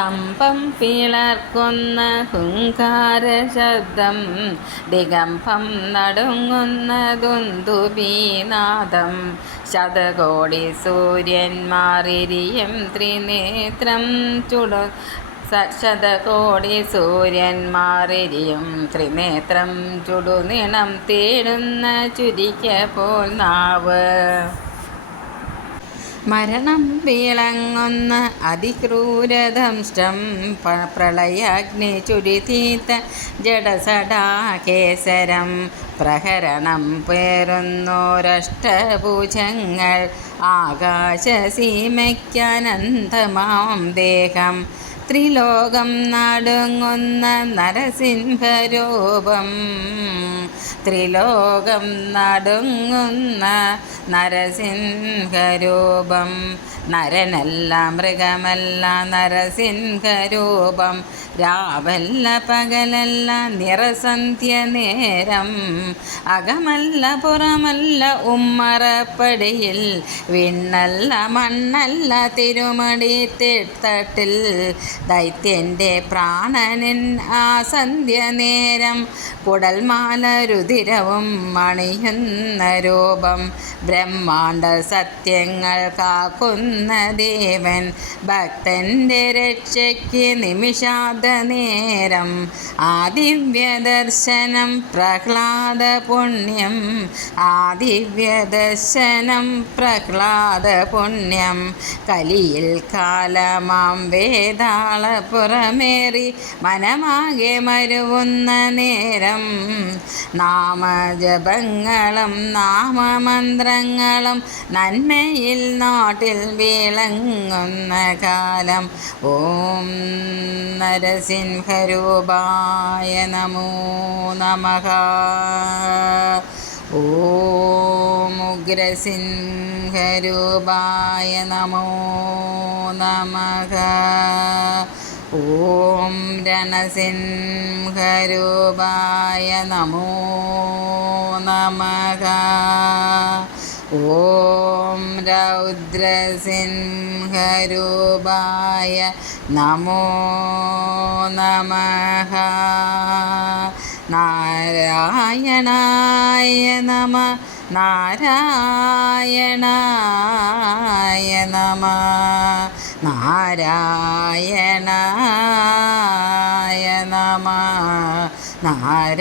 സ്തംഭം പിളർക്കുന്ന ഹുങ്കാര ശബ്ദം, ദിഗംഭം നടുങ്ങുന്ന ദുന്ദുഭീനാദം, ശതകോടി സൂര്യന്മാരെരിയും ത്രിനേത്രം ചുടു ശതകോടി സൂര്യന്മാരെരിയും ത്രിനേത്രം ചുടുനിണം തേടുന്ന ചുരിക്ക പോൽ നാവ്, മരണം വിളങ്ങുന്ന അതിക്രൂരദംഷ്ടം, പ്രളയാഗ്നി ചുരിതീത്ത ജഡസടാകേസരം, പ്രഹരണം പേറുന്നോരഷ്ടഭുജങ്ങൾ, ആകാശസീമയ്ക്കനന്തമാം ദേഹം, ത്രിലോകം നടുങ്ങുന്ന നരസിംഹരൂപം, ത്രിലോകം നടുങ്ങുന്ന നരസിംഹരൂപം, നരനല്ല മൃഗമല്ല നരസിംഹരൂപം, രാവല്ല പകലല്ല നിറസന്ധ്യ നേരം, അകമല്ല പുറമല്ല ഉമ്മറപ്പടിയിൽ, വിണ്ണല്ല മണ്ണല്ല തിരുമടി തട്ടിൽ, ദൈത്യൻ്റെ പ്രാണനിൻ ആ സന്ധ്യ നേരം, കുടൽമാല രുധിരവും മണിയുന്ന രൂപം, ബ്രഹ്മാണ്ട സത്യങ്ങൾ കാക്കുന്ന ദേവൻ, ഭക്തൻ്റെ രക്ഷയ്ക്ക് നിമിഷാദ നേരം, ആദിവ്യ ദർശനം പ്രഹ്ലാദ പുണ്യം, ആദിവ്യ ദർശനം പ്രഹ്ലാദ പുണ്യം, കലിയിൽ കാലമാം വേതാളപുറമേറി മനമാകെ മരുവുന്ന നേരം, നാമജപങ്ങളും നാമമന്ത്രങ്ങളും നന്മയിൽ നാട്ടിൽ വിളങ്ങുന്ന കാലം. ഓം നരസിംഹരൂപായ നമോ നമഃ. ഓം ഉഗ്രസിംഹരൂപായ നമോ നമഃ. ഓം രണസിംഹരൂപായ നമോ നമഃ. ഓം രൗദ്രസിംഹരൂപായ നമോ നമഃ. നാരായണായ നമഃ. നാരായണായ നമഃ. നാരായണായ നമഃ. നാരായണ